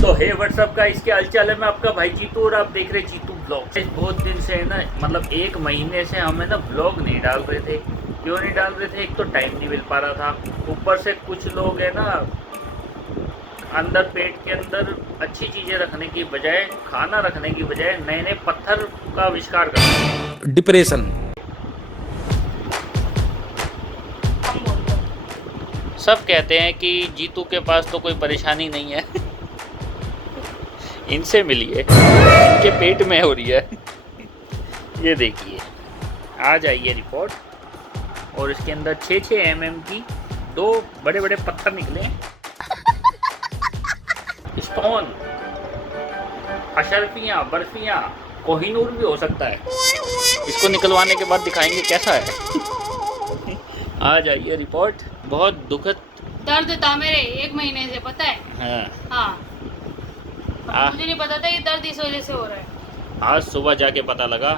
तो हे व्हाट्सअप का इसके हालचाल है। मैं आपका भाई जीतू और आप देख रहे जीतू ब्लॉग। बहुत दिन से है ना, मतलब 1 महीने से हमें ना ब्लॉग नहीं डाल रहे थे। क्यों नहीं डाल रहे थे? एक तो टाइम नहीं मिल पा रहा था, ऊपर से कुछ लोग है ना अंदर पेट के अंदर अच्छी चीज़ें रखने की बजाय, खाना रखने की बजाय नए नए पत्थर का आविष्कार करते हैं। डिप्रेशन। सब कहते हैं कि जीतू के पास तो कोई परेशानी नहीं है इनसे मिलिए, इनके पेट में हो रही है ये देखिए, आ जाइए रिपोर्ट। और इसके अंदर 6-6 mm की 2 बड़े बड़े पत्थर निकले, स्टोन, अशरफियाँ, बर्फियाँ, कोहिनूर भी हो सकता है। इसको निकलवाने के बाद दिखाएंगे कैसा है आ जाइए रिपोर्ट। बहुत दुखद दर्द था मेरे 1 महीने से, पता है? हाँ। मुझे नहीं पता था ये दर्द इस वजह से हो रहा है। आज सुबह जाके पता लगा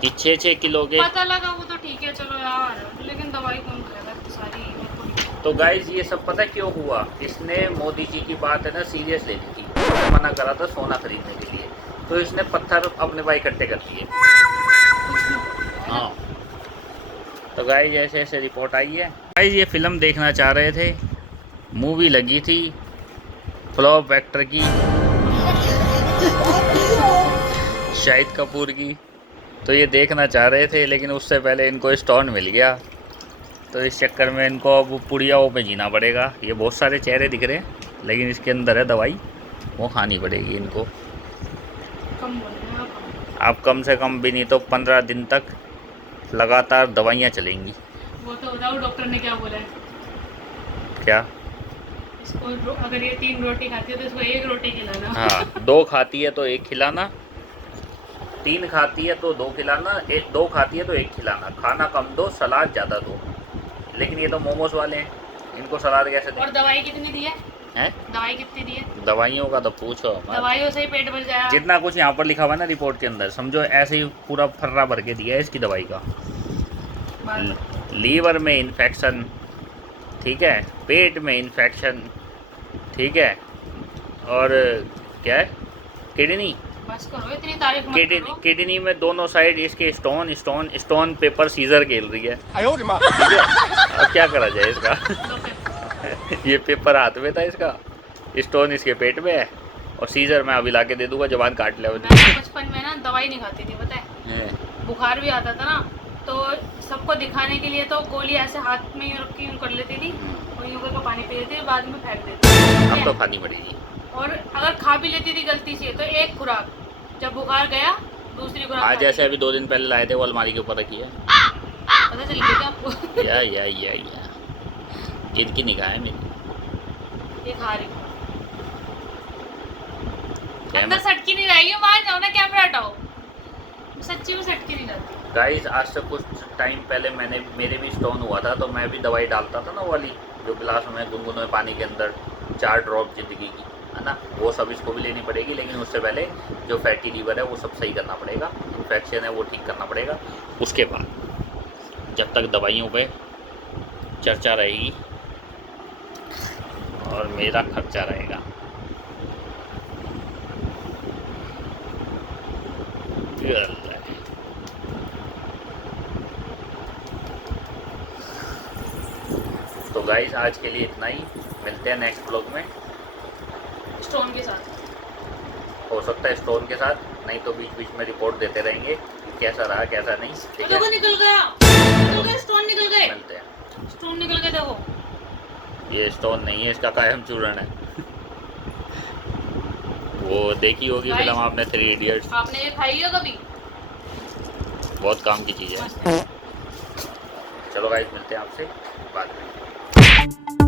कि 6-6 किलो के। पता लगा वो तो ठीक है, चलो यार, लेकिन दवाई कौन खाएगा तो सारी। तो गाइज ये सब पता क्यों हुआ? इसने मोदी जी की बात है ना सीरियस ले ली थी, मना करा था सोना खरीदने के लिए, तो इसने पत्थर अपने भाई इकट्ठे कर दिए। हाँ, तो गाइज ऐसे ऐसे रिपोर्ट आई है। गाइज ये फिल्म देखना चाह रहे थे, मूवी लगी थी फ्लॉप एक्टर की शाहिद कपूर की, तो ये देखना चाह रहे थे, लेकिन उससे पहले इनको स्टोन मिल गया, तो इस चक्कर में इनको अब पुड़ियाओं पे जीना पड़ेगा। ये बहुत सारे चेहरे दिख रहे हैं, लेकिन इसके अंदर है दवाई, वो खानी पड़ेगी इनको। अब कम से कम भी नहीं तो 15 दिन तक लगातार दवाइयाँ चलेंगी। वो तो बताओ डॉक्टर ने क्या बोला है? क्या? इसको अगर ये 3 रोटी खाती है तो इसको 1 रोटी खिलाना। हाँ, 2 खाती है तो 1 खिलाना, 3 खाती है तो 2 खिलाना, 2 खाती है तो 1 खिलाना। खाना कम दो, सलाद ज़्यादा दो। लेकिन ये तो मोमोज वाले हैं, इनको सलाद कैसे दें? और दवाई कितनी दी है? हैं? दवाई कितनी दी है? दवाइयों का तो पूछो मत। दवाइयों से ही पेट भर जाएगा। जितना कुछ यहाँ पर लिखा हुआ है ना रिपोर्ट के अंदर, समझो ऐसे ही पूरा फर्रा भर के दिया है इसकी दवाई का। लीवर में इन्फेक्शन, ठीक है, पेट में इन्फेक्शन, ठीक है, और क्या है, किडनी, बस करो, इतनी तारीफ मत करो। किडनी में दोनों साइड इसके stone stone stone, paper scissor खेल रही है। ठीक है, अब क्या करा जाए इसका ये पेपर हाथ में था इसका, स्टोन इसके पेट में है, और सीजर मैं अभी लाके दे दूंगा, जबान काट ले। बचपन में ना दवाई नहीं खाती थी, पता है? बुखार भी आता था ना, तो सबको दिखाने के लिए तो गोली ऐसे हाथ में यूँ रख के यूँ कर लेती थी, और यूँ करके पानी पी लेती थी, बाद में फेंक देती थी। अब तो खानी पड़ेगी। और अगर खा भी लेती थी गलती से तो 1 खुराक, जब बुखार गया दूसरी खुराक। आज जैसे अभी 2 दिन पहले लाए थे, वो अलमारी के ऊपर रखी है, पता चल गया क्या आपको? या इनकी निगाह है मेरी, ये खा रही हूँ, अंदर सटकी नहीं रहेगी, मान जाओ ना, कैमरा हटाओ, सच्ची में सटकी नहीं रहती। गाइस आज से कुछ टाइम पहले मेरे भी स्टोन हुआ था, तो मैं भी दवाई डालता था ना, वो वाली जो गिलास में गुनगुने पानी के अंदर 4 ड्रॉप जिंदगी की, है ना, वो सब इसको भी लेनी पड़ेगी। लेकिन उससे पहले जो फैटी लीवर है वो सब सही करना पड़ेगा, इन्फेक्शन है वो ठीक करना पड़ेगा। उसके बाद जब तक दवाइयों पे चर्चा रहेगी और मेरा खर्चा रहेगा। तो गाइस आज के लिए इतना ही, मिलते हैं नेक्स्ट ब्लॉग में। स्टोन के साथ हो सकता है स्टोन के साथ, नहीं तो बीच बीच में रिपोर्ट देते रहेंगे कि कैसा रहा कैसा नहीं, ठीक है? देखो निकल गया, स्टोन निकल गए, मिलते हैं। स्टोन निकल गए, देखो। ये स्टोन नहीं है, इसका कायम चूर्ण है वो देखी होगी फिल्म आपने, 3 इडियट्स। आपने ये खाई है कभी? बहुत काम की चीज़ है। मस्त है। चलो गाइस मिलते हैं आपसे बाद में।